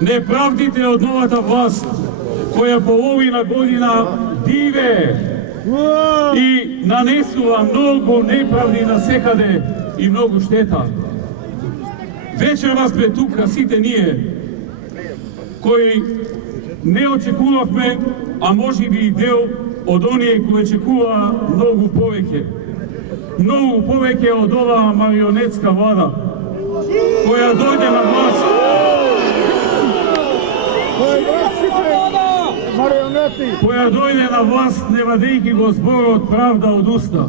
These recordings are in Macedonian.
Неправдите од новата власт, која половина година диве и нанесува многу неправди насекаде и многу штета. Вечерва сме тука сите ние, кои не очекувавме, а може би и дел од оние кои очекуваа многу повеќе. Многу повеќе од оваа марионетска влада, која дојде на власт. Која дојде на власт не вадејќи го зборот правда од уста.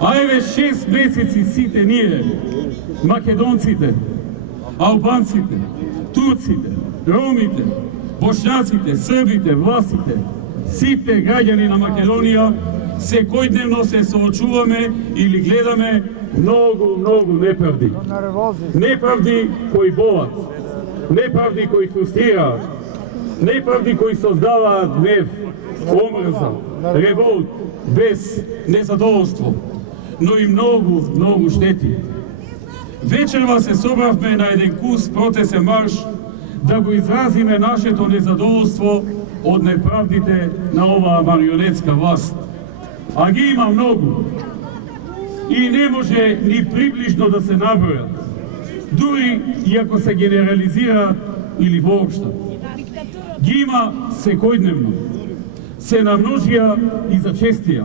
Ајде 6 месеци сите ние, македонците, албанците, турците, ромите, бошњаците, србите, власите, сите граѓани на Македонија, секојдневно се соочуваме или гледаме многу неправди. Неправди кои болат, неправди кои фрустрираат, неправди кои создаваат гнев, омрза, револт, без незадоволство, но и многу штети. Вечерва се собравме на еден кус протесен марш да го изразиме нашето незадоволство од неправдите на оваа марионетска власт. А ги има многу. И не може ни приближно да се набројат, дури и ако се генерализираат или воопшто. Ги има секојдневно. Се намножија и зачестија.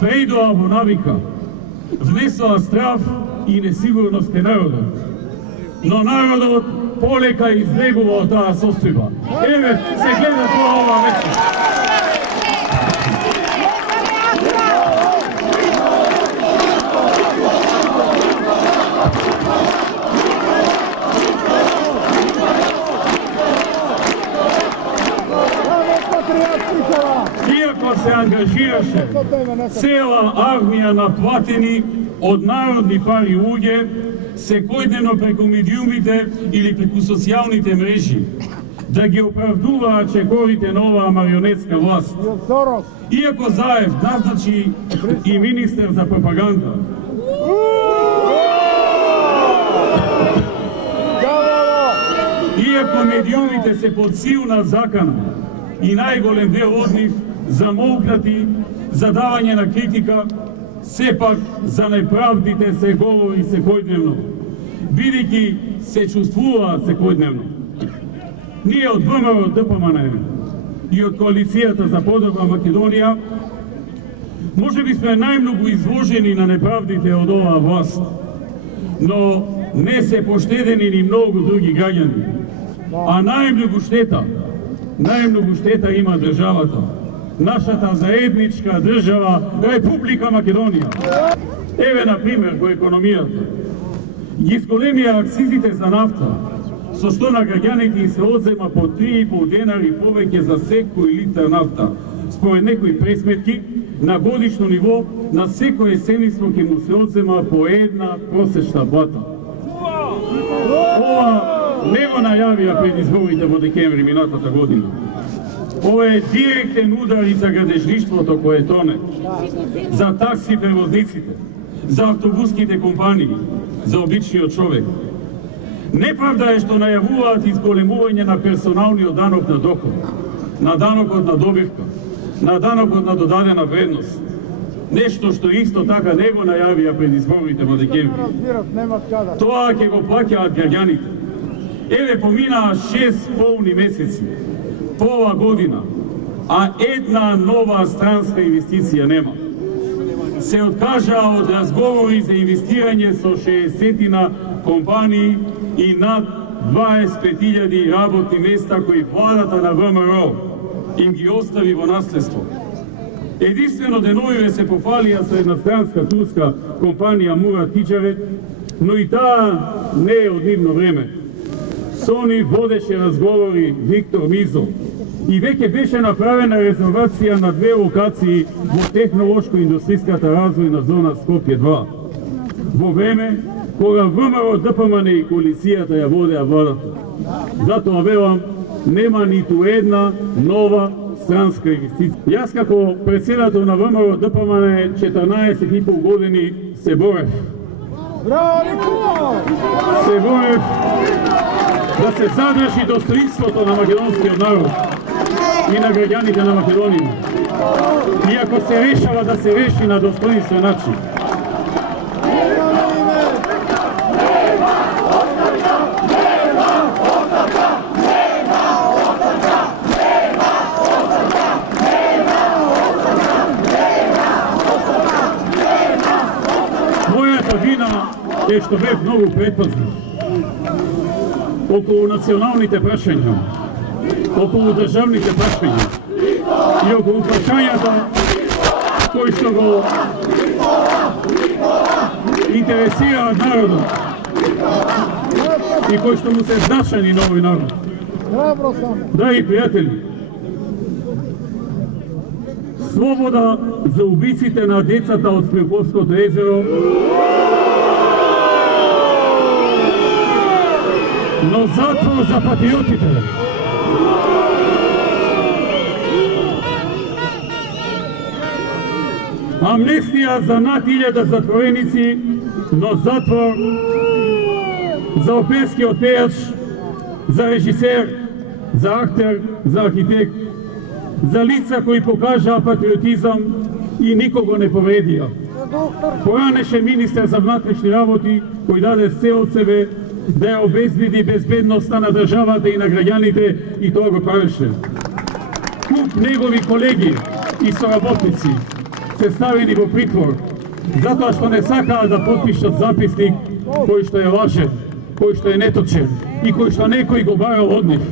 Преидоа во навика, внесоа страв и несигурност кај народот. Но народот полека излегува од таа состојба. Еве, се гледа тоа ова вечер. Иако се ангажираше цела армија на платени од народни пари луѓе, секојдневно преку медиумите или преку социјалните мрежи, да ги оправдуваат чекорите на оваа марионетска власт. Иако Заев назначи и министер за пропаганда, иако медиумите се под силна закана и најголем дел од нив замолкнати за давање на критика, сепак за неправдите се говори секојдневно, бидејќи се чувствуваат секојдневно. Ние од ВМРО ДПМН и од Коалицијата за подобра Македонија може би сме најмногу изложени на неправдите од оваа власт, но не се поштедени ни многу други граѓани, а најмногу штета има државата, нашата заедничка држава Република Македонија. Еве, например, во економијата. Ги зголемија акцизите за нафта, со што на граѓаните се одзема по 3,5 денари повеќе за секој литар нафта. Според некои пресметки, на годишно ниво, на секој семејство ќе му се одзема по една просечна плата. Ова не го најавија пред изборите во декември минатата година. Ова е директен удар и за градежништвото кое тоне, за такси превозниците, за автобуските компании, за обичниот човек. Неправда е што најавуваат изголемување на персоналниот данок на доход, на данокот на добивка, на данокот на додадена вредност. Нешто што исто така не го најавија пред изборите во декември. Тоа ќе го плаќаат граѓаните. Еве, поминаа 6 полни месеци по ова година, а една нова странска инвестиција нема. Се откажаа од разговори за инвестирање со 60 компании и над 25.000 работни места кои владата на ВМРО им ги остави во наследство. Единствено деновиве се пофалија со една странска турска компанија Мурат Тиджарет, но и таа не е од нивно време. Со нив водеше разговори Виктор Мизо и веќе беше направена резервација на 2 локации во технолошко-индустријската развојна зона Скопје 2. Во време кога ВМРО ДПМН и Коалицијата ја водеа владата. Затоа велам, нема ниту една нова странска инвестиција. Јас како председател на ВМРО ДПМН 14,5 години се борев. Се борев да се задржи достоинството на македонскиот народ и на граѓаните на Македонија. И ако се решава да се реши на достоинствен начин. Мојата вина е што бев многу предпазлив околу националните прашања, околу државните прашања и околу прашањата кои што го интересираат народот и кои што му се значени на овој народ. Драги пријатели, слобода за убиците на децата од Спилковското езеро, но затвор за патриотите. Амнестија за над 1000 затвореници, но затвор за оперскиот пејач, за режисер, за актер, за архитект, за лица кои покажаа патриотизам и никого не повредија. Поранеше министер за внатрешни работи кој даде се од себе да ја обезбеди безбедноста на државата и на граѓаните и тоа го правеше. Куп негови колеги и соработници се ставени во притвор затоа што не сакаа да потпишат записник кој што е лажен, кој што е неточен и кој што некој го барал од нив.